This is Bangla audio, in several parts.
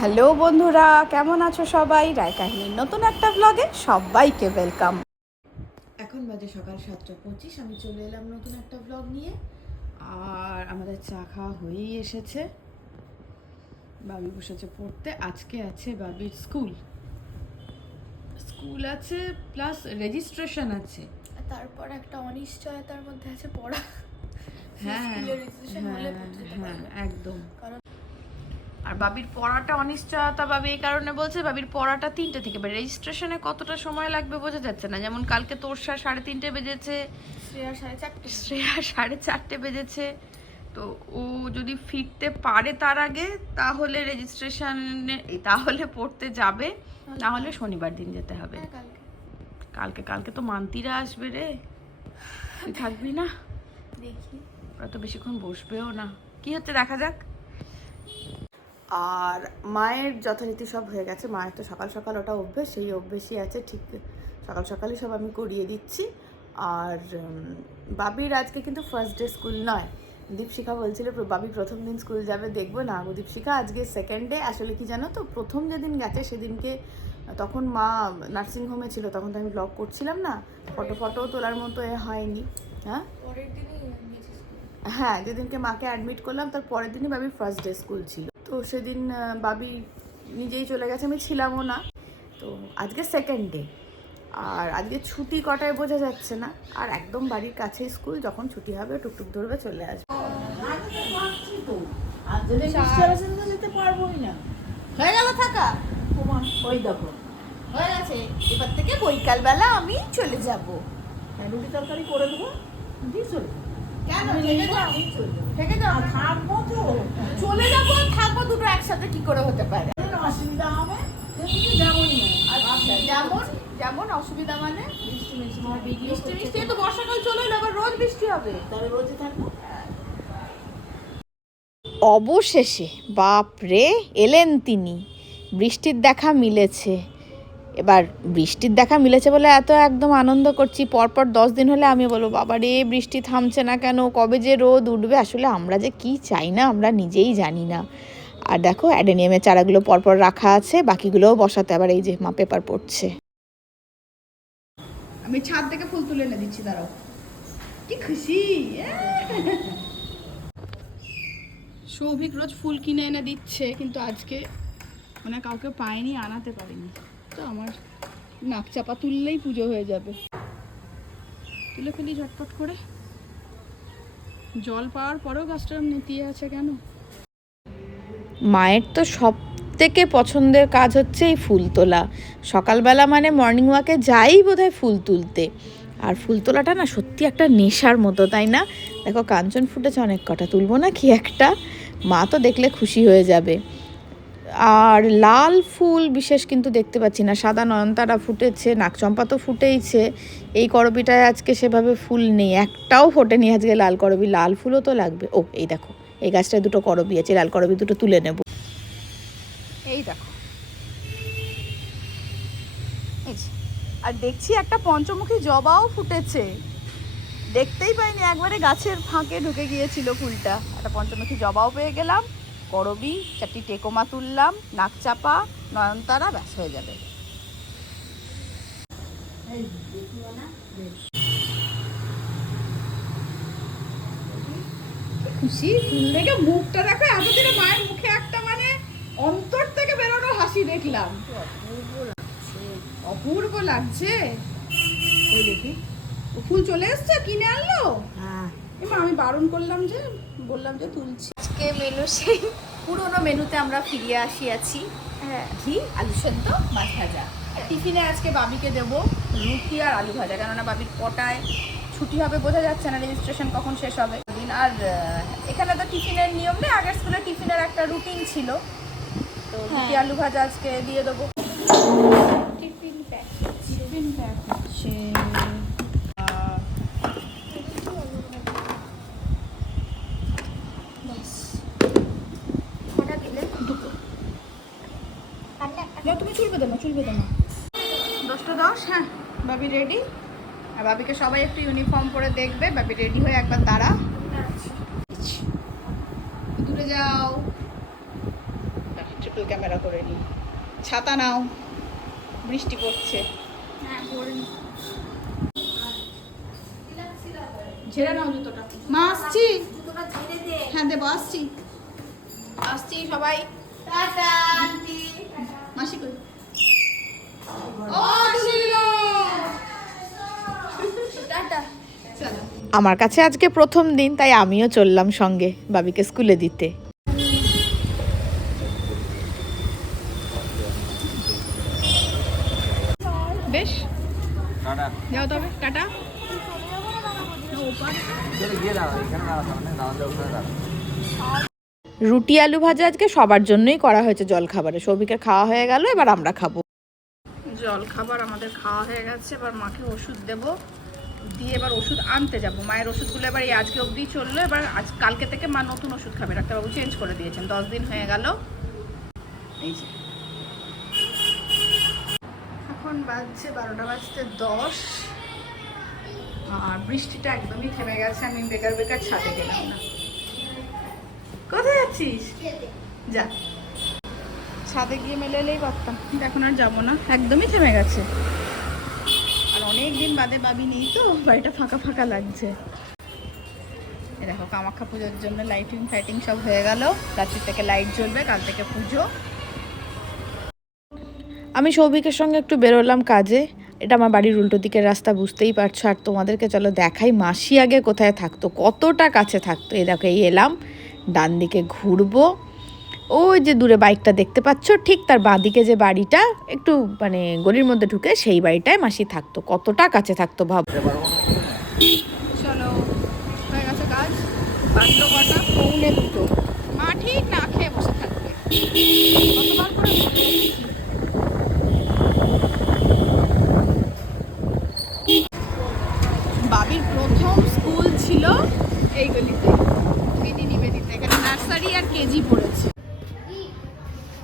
হ্যালো বন্ধুরা কেমন আছো সবাই? রায় কাহিনীর নতুন একটা ব্লগে সবাইকে ওয়েলকাম এখন বাজে সকাল সাতটা পঁচিশ আমি চলে এলাম নতুন একটা ব্লগ নিয়ে। আর আমাদের চা খাওয়া হয়েই এসেছে। বাবি বসেছে পড়তে আজকে আছে বাবির স্কুল। স্কুল আছে প্লাস রেজিস্ট্রেশন আছে। তারপর একটা অনিশ্চয়তার মধ্যে আছে পড়া। হ্যাঁ হ্যাঁ, হ্যাঁ একদম। কারণ আর বাবির পড়াটা অনিশ্চয়তা বাবি এই কারণে বলছে বাবির পড়াটা তিনটে থেকে রেজিস্ট্রেশনে কতটা সময় লাগবে বোঝা যাচ্ছে না। যেমন কালকে তোরসা সাড়ে তিনটে বেজেছে। শ্রেয়া সাড়ে চারটে। শ্রেয়া সাড়ে চারটে বেজেছে। তো ও যদি ফিরতে পারে তার আগে তাহলে রেজিস্ট্রেশনে তাহলে পড়তে যাবে। না হলে শনিবার দিন যেতে হবে। হ্যাঁ, কালকে। কালকে কালকে তো মান্তিরা আসবে রে। তুই থাকবি না? দেখি। ওরা তো বেশিক্ষণ বসবেও না। কি হচ্ছে দেখা যাক। আর মায়ের যথারীতি সব হয়ে গেছে। মায়ের তো সকাল সকাল ওটা অভ্যেস সেই অভ্যেসই আছে। ঠিক সকাল সকালই সব আমি করিয়ে দিচ্ছি। আর বাবির আজকে কিন্তু ফার্স্ট ডে স্কুল নয়। দীপশিখা বলছিল বাবি প্রথম দিন স্কুল যাবে দেখব। না গো দীপশিখা আজকে সেকেন্ড ডে আসলে কি জানো তো প্রথম যেদিন গেছে সেদিনকে তখন মা নার্সিংহোমে ছিল তখন তো আমি ব্লগ করছিলাম না। ফটো ফটো তোলার মতো এ হয়নি হ্যাঁ? হ্যাঁ যেদিনকে মাকে অ্যাডমিট করলাম তার পরের দিনই বাবির ফার্স্ট ডে স্কুল ছিল। তো সেদিন বাবি নিজেই চলে গেছে আমি ছিলামও না। তো আজকে সেকেন্ড ডে আর আজকে ছুটি কটায় বোঝা যাচ্ছে না। আর একদম বাড়ির কাছেই স্কুল যখন ছুটি হবে টুকটুক ধরবে চলে আসবে। হয়ে গেল থাকা। ওই দেখো। হয়ে গেছে। এবার থেকে বৈকালবেলা আমি চলে যাব। রুটি তরকারি করে দেবো দিয়ে চলে যাব। কেন? থেকে যাও চলে যাব। থেকে যাও থাকব তো। চলে যাব থাকব দুটো একসাথে কি করে হতে পারে? অসুবিধা হবে? সেদিকে যাবোই না। যেমন যেমন অসুবিধা মানে? বৃষ্টি মিষ্টি আমার ভিডিও বৃষ্টি তো। বর্ষাকাল চলে এলো আবার রোজ বৃষ্টি হবে। তাহলে রোজে থাকব? অবশেষে বাপ রে এলেন তিনি। বৃষ্টির দেখা মিলেছে। এবার বৃষ্টির দেখা মিলেছে বলে এত একদম আনন্দ করছি। পরপর দশ দিন হলে আমি বলব বাবা রে বৃষ্টি থামছে না কেন? কবে যে রোদ উঠবে? আসলে আমরা যে কি চাই না, আমরা নিজেই জানি না। আর দেখো অ্যাডেনিয়ামের চারাগুলো পরপর রাখা আছে, বাকিগুলোও বসাতে আবার এই যে মা পেপার পড়ছে। আমি ছাদ থেকে ফুল তুলে এনে দিচ্ছি, দাঁড়াও। কি খুশি সৌভিক রোজ ফুল কিনে এনে দিচ্ছে, কিন্তু আজকে মানে কাউকে পায়নি, আনাতে পারিনি। তো আমার নাক চাপা তুললেই পুজো হয়ে যাবে। তুলে ফেলি ঝটপট করে। জল পাওয়ার পরেও গাছটা নেতিয়ে আছে কেন? মায়ের তো সব থেকে পছন্দের কাজ হচ্ছে এই ফুল তোলা। সকালবেলা মানে মর্নিং ওয়াকে যাই বোধহয় ফুল তুলতে। আর ফুল তোলাটা না সত্যি একটা নেশার মতো, তাই না? দেখো, কাঞ্চন ফুটেছে অনেক কটা। তুলবো না কি একটা? মা তো দেখলে খুশি হয়ে যাবে। আর লাল ফুল বিশেষ কিন্তু দেখতে পাচ্ছি না। সাদা নয়নতারা ফুটেছে নাকচম্পা তো ফুটেইছে। এই করবিটায় আজকে সেভাবে ফুল নেই। একটাও ফোটেনি আজকে লাল করবি। লাল ফুলও তো লাগবে। ও, এই দেখো, এই গাছটায় দুটো করবি আছে, লাল করবি দুটো তুলে নেব। এই দেখো। আর দেখছি একটা পঞ্চমুখী জবাও ফুটেছে। দেখতেই পাইনি, একবারে গাছের ফাঁকে ঢুকে গিয়েছিল ফুলটা। একটা পঞ্চমুখী জবাও পেয়ে গেলাম। করবি চারটি টেকোমা তুললাম নাকচাপা নয়নতারা ব্যাস হয়ে যাবে। খুশি? ফুল দেখে মুখটা দেখো? এতদিনে মায়ের মুখে একটা মানে অন্তর থেকে বেরোনো হাসি দেখলাম। অপূর্ব লাগছে। ওই দেখি? ফুল চলে এসছে? কিনে আনলো? হ্যাঁ। আমি বারণ করলাম যে বললাম যে তুলছি। আজকে মেনু সেই পুরোনো মেনুতে আমরা ফিরিয়ে আসিয়াছি। হ্যাঁ। ঘি আলু সেদ্ধ মাছ ভাজা। টিফিনে আজকে বাবিকে দেবো রুটি আর আলু ভাজা। কেননা বাবির কটায় ছুটি হবে বোঝা যাচ্ছে না রেজিস্ট্রেশন কখন শেষ হবে। দিন আর এখানে তো টিফিনের নিয়ম নেই আগের স্কুলে টিফিনের একটা রুটিন ছিল। তো রুটি আলু ভাজা আজকে দিয়ে দেবো। টিফিন প্যাক টিফিন প্যাক হচ্ছে কটা দিলে দুটো পারলে একটা না তুমি চুলবে দেবো চুলবে দেবো দশটা দশ হ্যাঁ বাবি রেডি আর বাবিকে সবাই একটু ইউনিফর্ম পরে দেখবে বাবি রেডি হয়ে একবার দাঁড়া। দূরে যাও। ট্রিপল ক্যামেরা করে নিই। ছাতা নাও। বৃষ্টি পড়ছে। হ্যাঁ নি ঝেড়ে নাও জুতোটা। মা আসছি। হ্যাঁ দেবো আসছি। আসছি সবাই। মাসি কই? ও আমার কাছে আজকে প্রথম দিন তাই আমিও চললাম সঙ্গে বাবিকে স্কুলে দিতে। বেশ। যাও তবে টাটা। রুটি আলু ভাজা আজকে সবার জন্যই করা হয়েছে জল খাবারে। সৌভিকের খাওয়া হয়ে গেল এবার আমরা খাব। জল খাবার আমাদের খাওয়া হয়ে গেছে এবার মাকে ওষুধ দেব। দিয়ে এবার ওষুধ আনতে যাব। মায়ের ওষুধগুলো এবার এই আজকে অবধি চলল। এবার আজ কালকে থেকে মা নতুন ওষুধ খাবে। ডাক্তারবাবু চেঞ্জ করে দিয়েছেন। দশ দিন হয়ে গেল। এই যে। এখন বাজছে বারোটা বাজতে দশ। আর বৃষ্টিটা একদমই থেমে গেছে। আমি বেকার বেকার ছাদে গেলাম না। কোথায় যাচ্ছিস? যা। ছাদে গিয়ে মেলে এলেই পারতাম এখন আর যাব না। একদমই থেমে গেছে। অনেক দিন বাদে বাবি নেই তো, বাড়িটা ফাঁকা ফাঁকা লাগছে। দেখো, কামাখ্যা পুজোর জন্য লাইটিং ফাইটিং সব হয়ে গেল। রাত্রি থেকে লাইট জ্বলবে, কাল থেকে পুজো। আমি সৌভিকের সঙ্গে একটু বেরোলাম কাজে। এটা আমার বাড়ির উল্টো দিকের রাস্তা, বুঝতেই পারছ। আর তোমাদেরকে চলো দেখাই, মাসি আগে কোথায় থাকতো, কতটা কাছে থাকতো। এই দেখো, এই এলাম ডান দিকে ঘুরবো। ওই যে দূরে বাইকটা দেখতে পাচ্ছ ঠিক তার বাঁদিকে যে বাড়িটা একটু মানে গলির মধ্যে ঢুকে সেই বাড়িটায় মাসি থাকতো। কতটা কাছে থাকতো ভাব। চলো হয়ে গেছে কাজ। বাজলো কটা? পৌনে দুটো। মা ঠিক না খেয়ে বসে থাকবে। কতবার করে বাবির প্রথম স্কুল ছিল এই গলিতে। বিধি নিবেদিতা। এখানে নার্সারি আর কেজি পড়েছে।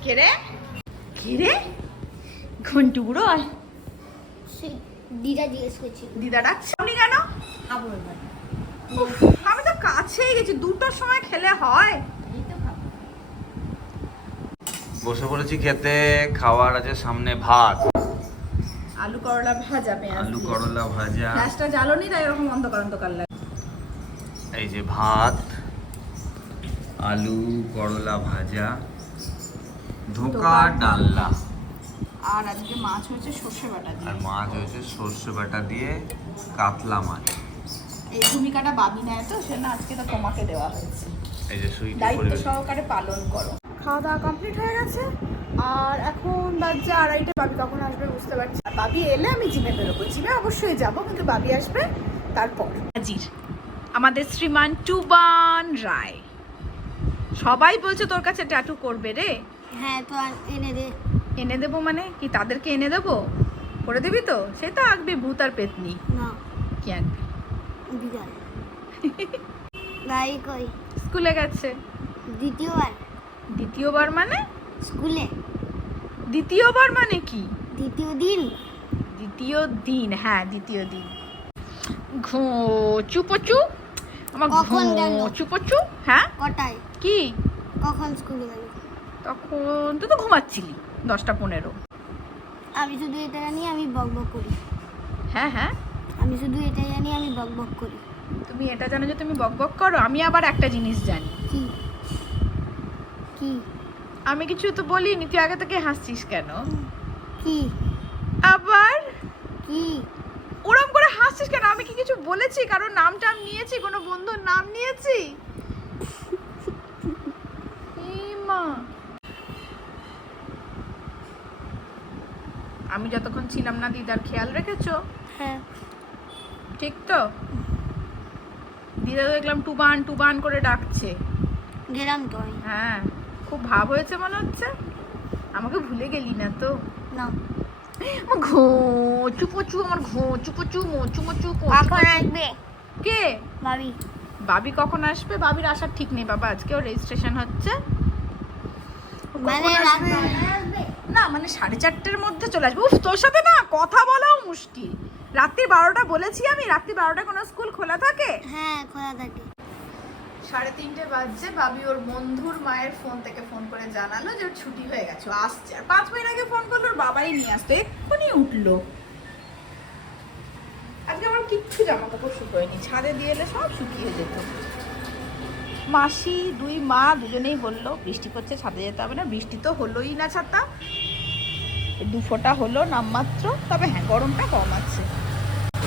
কে রে ঘন্টু বুড়ো আয়। দিদা জিজ্ঞেস করছি দিদা ডাকছে। কেন? আমি তো কাছেই গেছি দুটোর সময় খেলে হয়। বসে পড়েছি খেতে খাওয়ার আছে সামনে ভাত। আলু করলা ভাজা পেঁয়াজ আলু করলা ভাজা। গ্যাসটা জ্বালোনি তাই এরকম অন্ধকার অন্ধকার লাগে। এই যে ভাত আলু করলা ভাজা। ধোকা। ডালনা আর আজকে মাছ হয়েছে সর্ষে বাটা দিয়ে। আর মাছ হয়েছে সর্ষে বাটা দিয়ে কাতলা মাছ। এই ভূমিকাটা বাবি নেয় তো সে না আজকে তো তোমাকে দেওয়া হয়েছে। এই যে সুইটি দায়িত্ব সহকারে পালন করো। খাওয়া দাওয়া কমপ্লিট হয়ে গেছে। আর এখন বাজছে আড়াইটে। বাবি কখন আসবে বুঝতে পারছি আর বাবি এলে আমি জিমে বেরোবো। জিমে অবশ্যই যাব কিন্তু বাবি আসবে তারপর। হাজির। আমাদের শ্রীমান টুবান রায়। সবাই বলছে তোর কাছে ট্যাটু করবে রে। হ্যাঁ তো এনে দে। এনে দেবো মানে? কি তাদেরকে এনে দেবো? করে দিবি তো? সে তো আঁকবি ভূত আর পেতনি। না। কি আঁকবি? কই? স্কুলে গেছে। দ্বিতীয়বার। দ্বিতীয়বার মানে? স্কুলে। দ্বিতীয়বার মানে কি? দ্বিতীয় দিন। দ্বিতীয় দিন হ্যাঁ দ্বিতীয় দিন। ঘো চুপচু আমার কখন গেল? চুপচু হ্যাঁ? কটায়? কি? কখন স্কুলে গেল? তখন তুই তো ঘুমাচ্ছিলি দশটা পনেরো। আমি শুধু এটা জানি আমি বক বক করি। হ্যাঁ হ্যাঁ। আমি শুধু এটা জানি আমি বক বক করি। তুমি এটা জানো যে তুমি বক বক করো আমি আবার একটা জিনিস জানি। কি? কি? আমি কিছু তো বলিনি তুই আগে থেকে হাসছিস কেন? কি? আবার? কি? ওরম করে হাসছিস কেন? আমি কি কিছু বলেছি? কারোর নাম টাম নিয়েছি? কোনো বন্ধুর নাম নিয়েছি? মা। আমি যতক্ষণ ছিলাম না দিদার খেয়াল রেখেছো? হ্যাঁ। ঠিক তো? দিদা দেখলাম টুবান টুবান করে ডাকছে। গেলাম তো হ্যাঁ খুব ভাব হয়েছে মনে হচ্ছে। আমাকে ভুলে গেলি না তো? না। আমার ঘো চুপচু আমার ঘো চুপচু মো চুমচু কখন আসবে? কে? ভাবি বাবি কখন আসবে? বাবির আসার ঠিক নেই বাবা। আজকেও রেজিস্ট্রেশন হচ্ছে। মানে আসবে? না মানে সাড়ে চারটের মধ্যে চলে আসবে। উফ তোর সাথে না কথা বলাও মুশকিল। রাত্রি বারোটা বলেছি আমি রাত্রি বারোটা কোনো স্কুল খোলা থাকে? হ্যাঁ খোলা থাকে। সাড়ে তিনটে বাজছে বাবি ওর বন্ধুর মায়ের ফোন থেকে ফোন করে জানালো যে ছুটি হয়ে গেছে আসছে। আর পাঁচ মিনিট আগে ফোন করল ওর বাবাই নিয়ে আসতো এক্ষুনি উঠল। আজকে আমার কিচ্ছু জামা কাপড় শুকোয়নি ছাদে দিয়ে এলে সব শুকিয়ে যেত। মাসি, দুই মা দুজনেই বলল, বৃষ্টি করছে ছাদে যেতে হবে না। বৃষ্টি তো হলোই না ছাতা। দু ফোঁটা হলো নামমাত্র, তবে হ্যাঁ গরমটা কম আছে।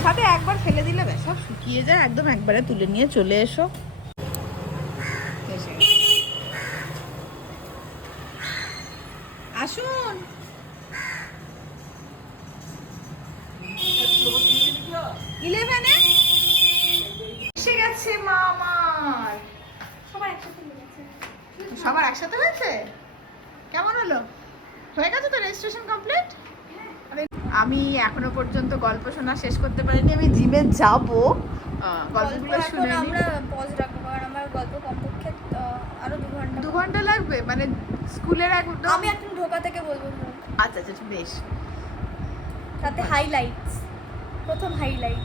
ছাদে একবার ফেলে দিলে ব্যাস সব শুকিয়ে যায়, একদম একবারে তুলে নিয়ে চলে এসো এসে গেছে। আসুন ইলেভেনে এসে গেছে মা আমার সবাই একসাথে মিলেছে সবার একসাথে হয়েছে কেমন হলো হয়ে গেছে তো রেজিস্ট্রেশন কমপ্লিট আমি এখনও পর্যন্ত গল্প শেষ করতে পারিনি আমি জিমে যাব। গল্পগুলো শুনে। আমরা পজ রাখব কারণ আমার গল্প কমপক্ষে আরও দু ঘণ্টা দু ঘণ্টা লাগবে? মানে স্কুলের একদম আমি একদম ঢোকা থেকে বলব। আচ্ছা আচ্ছা আচ্ছা, বেশ। তাতে হাইলাইটস প্রথম হাইলাইট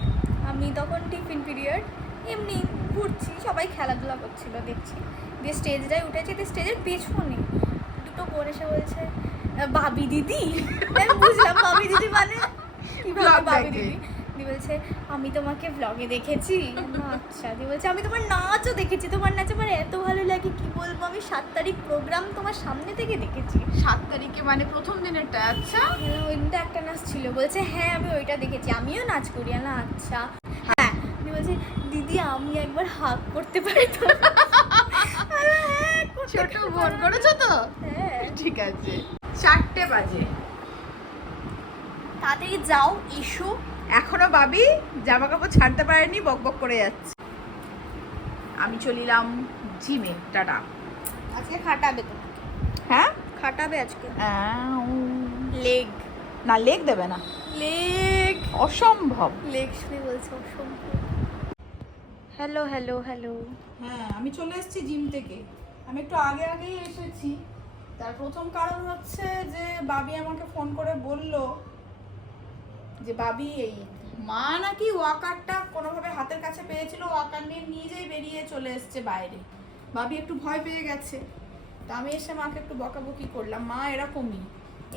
আমি তখন টিফিন পিরিয়ড এমনি ঘুরছি সবাই খেলাধুলা করছিল দেখছি। দিয়ে স্টেজটায় উঠেছে দিয়ে স্টেজের পেছনে দুটো বোন এসে বলছে "আহ, বাবি দিদি? বুঝলাম বাবি দিদি মানে দেখে। দিদি বলছে আমি তোমাকে ব্লগে দেখেছি। আচ্ছা। দিয়ে বলছে আমি তোমার নাচও দেখেছি। তোমার নাচ আমার এত ভালো লাগে কি বলব? আমি সাত তারিখ প্রোগ্রাম তোমার সামনে থেকে দেখেছি। সাত তারিখে মানে প্রথম দিনেরটা? আচ্ছা। বললাম, ওই দিনটা একটা নাচ ছিল। বলছে হ্যাঁ আমি ওইটা দেখেছি। আমিও নাচ করি। না আচ্ছা। হ্যাঁ আমি বলছি দিদি আমি একবার হাক করতে পারি তো "হ্যাঁ, ছোট বোন করেছ তো? হ্যাঁ। ঠিক আছে। চারটে বাজে। তাড়াতাড়ি যাও ইস্যু এখনও ভাবি জামা কাপড় ছাড়তে পারেনি বক বক করে যাচ্ছে। আমি চলিলাম জিমে টাটা। আজকে খাটাবে তো। হ্যাঁ? খাটাবে আজকে। লেগ। না লেগ দেবে না। লেগ। অসম্ভব। লেগ শুনে বলছে অসম্ভব। Hello hello hello. হ্যাঁ আমি চলে এসেছি জিম থেকে। আমি একটু আগে আগেই এসেছি। তার প্রথম কারণ হচ্ছে যে বাবি আমাকে ফোন করে বলল যে বাবি, এই মা নাকি ওয়াকারটা কোনোভাবে হাতের কাছে পেয়েছিল, ওয়াকার নিয়ে নিজেই বেরিয়ে চলে এসেছে বাইরে। বাবি একটু ভয় পেয়ে গেছে। তা আমি এসে মাকে একটু বকাবকি করলাম, মা, এরকমই।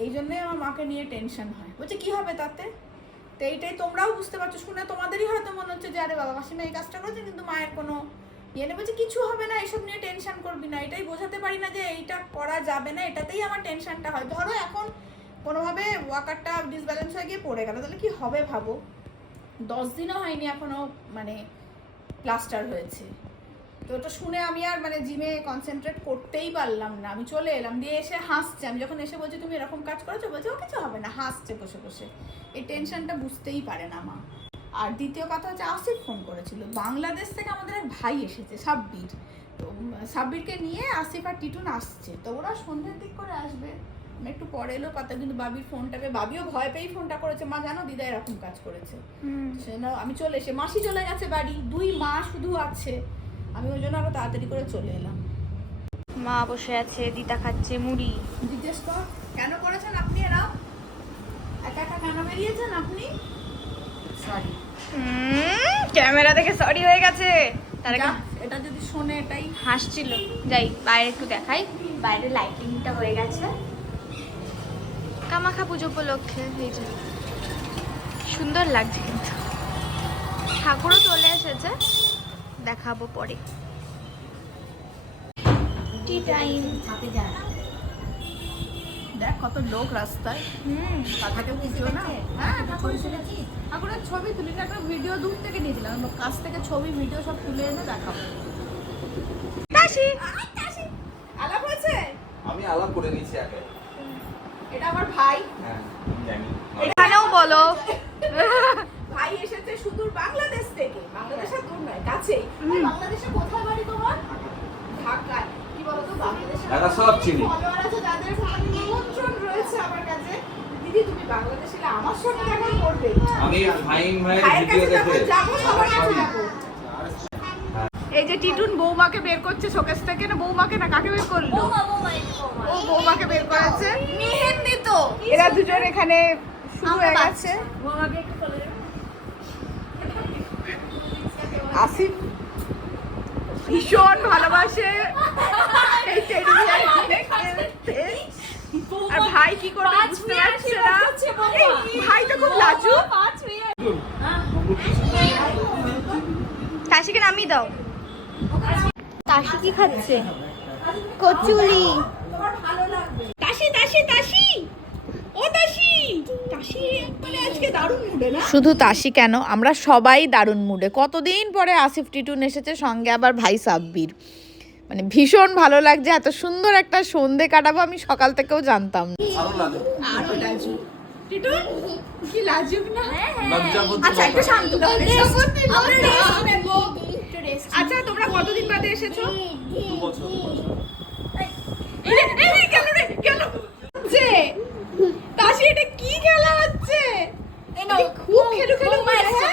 এই জন্যই আমার মাকে নিয়ে টেনশন হয়। বলছে, কি হবে তাতে? তো এইটাই তোমরাও বুঝতে পারছ, শুনে তোমাদেরই হয়তো মনে হচ্ছে যে, আরে বাবা, মাসিমা এই কাজটা করেছে, কিন্তু মায়ের কোনো ইয়ে নেই। বলছে, কিছু হবে না, এসব নিয়ে টেনশন করবি না। এটাই বোঝাতে পারি না যে, এইটা করা যাবে না, এটাতেই আমার টেনশনটা হয়। ধরো এখন কোনোভাবে ওয়াকারটা ডিসব্যালেন্স হয়ে গিয়ে পড়ে গেল, তাহলে কি হবে ভাবো? দশ দিনও হয়নি এখনও মানে প্লাস্টার হয়েছে। তো ওটা শুনে আমি আর মানে জিমে কনসেন্ট্রেট করতেই পারলাম না। আমি চলে এলাম, দিয়ে এসে হাসছে। আমি যখন এসে বলছি, তুমি এরকম কাজ করেছ? বলছে কিছু হবে না। হাসছে বসে বসে। এই টেনশনটা বুঝতেই পারে না মা। আর দ্বিতীয় কথা হচ্ছে, আসিফ ফোন করেছিল। বাংলাদেশ থেকে আমাদের এক ভাই এসেছে, সাব্বির। তো, সাব্বিরকে নিয়ে আসিফ আর টিটুন আসছে। তো ওরা সন্ধ্যের দিক করে আসবে। একটু পরে এলো কথা কিন্তু বাবির ফোনটাকে বাবিও ভয় পেয়েই ফোনটা করেছে মা জানো দিদা এরকম কাজ করেছে। সে সেজন্য আমি চলে এসে মাসি চলে গেছে বাড়ি দুই মা শুধু আছে। আমি ওই জন্য আরও তাড়াতাড়ি করে চলে এলাম। মা বসে আছে দিদা খাচ্ছে মুড়ি। জিজ্ঞেস কর কেন করেছেন আপনি এরা? একা একা কেন বেরিয়েছেন আপনি? সরি ক্যামেরা দেখে সরি হয়ে গেছে। তার এটা যদি শোনে এটাই। হাসছিল। যাই বাইরে একটু দেখাই। বাইরে লাইটিংটা হয়ে গেছে। কামাখা পুজো উপলক্ষে এই যে সুন্দর লাগছে কিন্তু। ঠাকুরও চলে এসেছে দেখাবো পরে। টি টাইম দেখ কত লোক রাস্তায়। হুম। তাদেরকে বুঝলো না? হ্যাঁ ঠাকুর ঠাকুরের ছবি তুলি একটা ভিডিও দূর থেকে নিয়েছিলাম। আমি কাছ থেকে ছবি ভিডিও সব তুলে এনে দেখাবো। তাসি! আলাপ হয়েছে? আমি আলাপ করে নিয়েছি আগে। এটা আমার ভাই। হ্যাঁ জানি। এখানেও বলো। ভাই এসেছে সুদূর বাংলাদেশ থেকে। বাংলাদেশের দূর নয় কাছেই। ভাই, বাংলাদেশে কোথায় বাড়ি তোমার? ঢাকায়। কি বলতো বাংলাদেশে সব চিনি। ফলোয়ার আছে যাদের মানে নিমন্ত্রণ রয়েছে আমার কাছে। দিদি তুমি বাংলাদেশে এলে আমার সঙ্গে দেখা করবে। আমি ফাইন ভাইয়ের ভাইয়ের ভিডিও দেখে যাব সবার কাছে যাব এই যে টিটুন বৌমাকে বের করছে শোকেস থেকে না বৌমাকে না কাকে বের করল? ও বৌমাকে বের করেছে। তো এরা দুজন এখানে শুরু হয়ে গেছে। আসিফ ভীষণ ভালোবাসে। আর ভাই কি করবে বুঝতে পারছে না। ভাই তো খুব লাজু তাসিকে নামিয়ে দাও। তাসি কি খাচ্ছে? কচুরি তাসি তাসি তাসি। শুধু তাসি কেন? আমরা সবাই দারুণ মুডে কতদিন পরে আসিফ টিটুন এসেছে সঙ্গে আবার ভাই সাব্বির। মানে ভীষণ ভালো লাগছে এত সুন্দর একটা সন্ধে কাটাবো আমি সকাল থেকেও জানতাম না। আরও লাজু টিটুন কি লাজুক না? আচ্ছা একটু শান্ত আচ্ছা তোমরা কতদিন বাদে এসেছ? তাসি, এটা কি খেলা হচ্ছে? খুব খেলু খেলু করে, হ্যাঁ?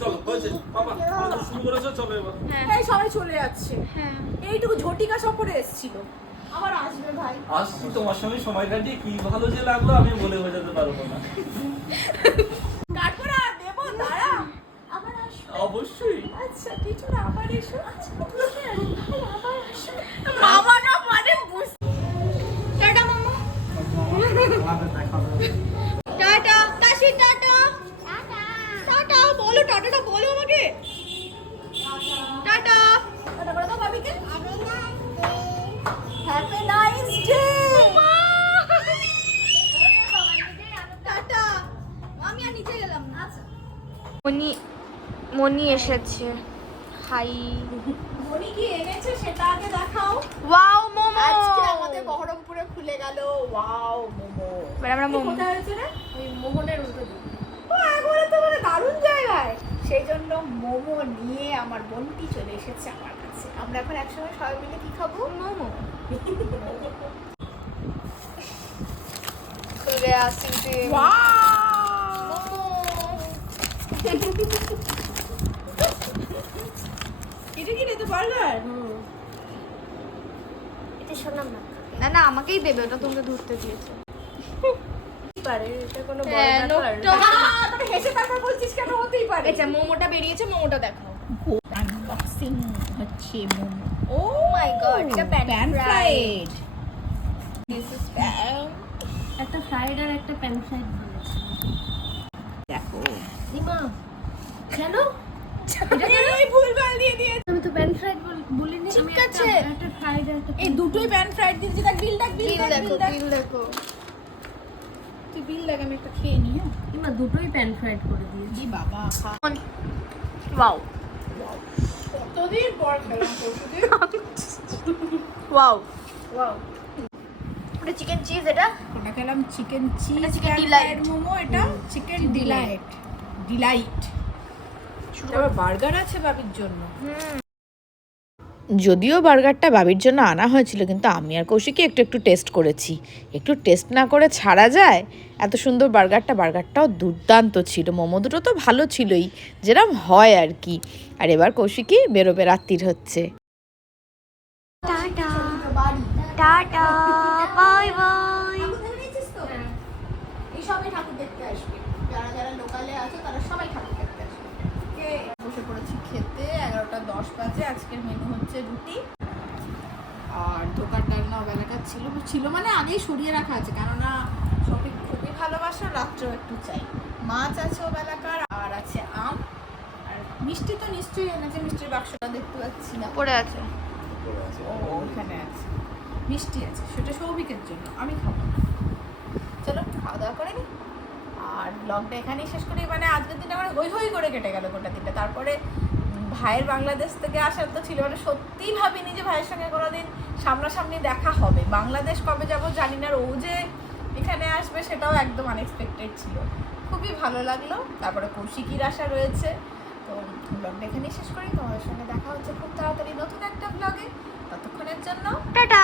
চলো সবাই চলে যাচ্ছে। এইটুকু ঝটিকা সফরে এসেছিল। আবার আসবে ভাই। আসছি তোমার সঙ্গে সময় কাটিয়ে কি ভালো যে লাগল আমি বলে বোঝাতে পারব না। আর দেবো দাঁড়া। আবার আসবে? অবশ্যই। আচ্ছা কিছু না আবার এসো। আচ্ছা ভাই, আবার আসো। মামা না মানে টাটা মামা। টাটা। টাটা। টাটা বলো টাটাটা বলো আমাকে। মনি এসেছে। হাই। মনি কি এনেছে সেটা আগে দেখাও। Wow Momo. আজকে আমাদের বহরমপুরে খুলে গেল। Wow Momo. এবার আমরা মোমো। কোথায় হয়েছে রে? ওই মোহনের উল্টো দিক। ও একবারে তো মানে দারুণ জায়গায়। সেই জন্য মোমো নিয়ে আমার বোনটি চলে এসেছে আমার কাছে। আমরা এখন একসঙ্গে সবাই মিলে কি খাব? মোমো। খুল গয়া সিমপি এটা কি রে তো বার্গার এটা শোনাম না। না না আমাকেই দেবে ওটা তোমাকে ধরতে দিয়েছে। পারে এটা কোনো হ্যাঁ, বড় লোকটা- ব্যাপার তুমি হেসে তারপর বলছিস কেন? হতেই পারে। আচ্ছা মোমোটা বেরিয়েছে মোমোটা দেখাও। আনবক্সিং হচ্ছে মোমো। ও মাই গড এটা প্যান প্যান একটা ফ্রাইড আর একটা প্যান ফ্রাইড বলেছে। দেখো। ইমা কেন? এই ভুলভাল দিয়ে দিয়ে আমি তো প্যান ফ্রাইড বলিনি ঠিক আছে। একটা ফ্রাইড একটা এই দুটোই প্যান ফ্রাইড দিয়েছি। দেখ বিল দেখ বিল দেখ বিল দেখ বিল দেখো। তুই বিল দেখ আমি একটা খেয়ে নিই হ্যাঁ? ইমা দুটোই প্যান ফ্রাইড করে দিয়েছি। জি বাবা। ওয়াও। কতদিন পর খেলাম ওয়াও। ওয়াও। এটা চিকেন চিজ এটা? ওটা খেলাম চিকেন চিজ এটা chicken delight. মোমো এটা চিকেন ডিলাইট ডিলাইট বার্গার আছে বাবির জন্য। যদিও বার্গারটা বাবির জন্য আনা হয়েছিল কিন্তু আমি আর কৌশিকই একটু একটু টেস্ট করেছি। একটু টেস্ট না করে ছাড়া যায় এত সুন্দর বার্গারটা বার্গারটাও দুর্দান্ত ছিল। মোমো দুটো তো ভালো ছিলই যেরম হয় আর কি। আর এবার কৌশিকই বেরোবে রাত্রির হচ্ছে। টাটা টাটা বাই বাই এই সবাই ঠাকুর দেখতে আসবে যারা যারা লোকালে আছে তারা সবাই ঠাকুর দেখতে আসবে বসে পড়েছি খেতে এগারোটা দশ বাজে আজকের মেনু হচ্ছে রুটি। আর দোকান ডালনা বেলাকার ছিল ছিল মানে আগেই সরিয়ে রাখা আছে কেননা শপিং খুবই ভালোবাসা রাত্রেও একটু চাই। মাছ আছে ও বেলাকার আর আছে আম। আর মিষ্টি তো নিশ্চয়ই এনেছে মিষ্টির বাক্সটা দেখতে পাচ্ছি না। পড়ে আছে। ও ওখানে আছে। মিষ্টি আছে সেটা সৌভিকের জন্য আমি খাব চলো খাওয়া দাওয়া করে নি। আর ব্লগটা এখানেই শেষ করি মানে আজকের দিনটা আমার হই হই করে কেটে গেল গোটা দিনটা। তারপরে ভাইয়ের বাংলাদেশ থেকে আসার তো ছিল মানে সত্যিই ভাবিনি যে ভাইয়ের সঙ্গে কোনোদিন সামনাসামনি দেখা হবে। বাংলাদেশ কবে যাব জানি না ও যে এখানে আসবে সেটাও একদম আনএক্সপেক্টেড ছিল। খুবই ভালো লাগল। তারপরে কৌশিকির আশা রয়েছে। তো ব্লগটা এখানেই শেষ করি। তোমাদের সঙ্গে দেখা হচ্ছে খুব তাড়াতাড়ি নতুন একটা ব্লগে ততক্ষণের জন্য টাটা।